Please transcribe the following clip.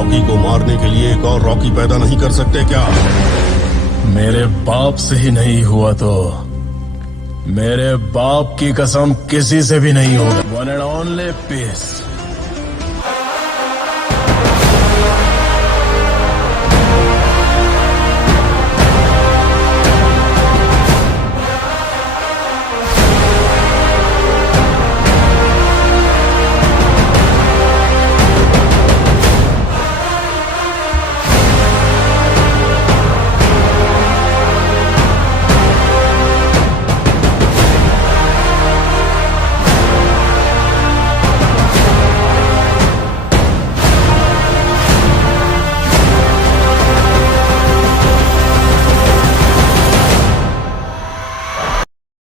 Rocky को मारने के लिए एक और रॉकी पैदा नहीं कर सकते क्या? मेरे बाप से ही नहीं हुआ तो मेरे बाप की कसम किसी से भी नहीं होगा। One and only piece.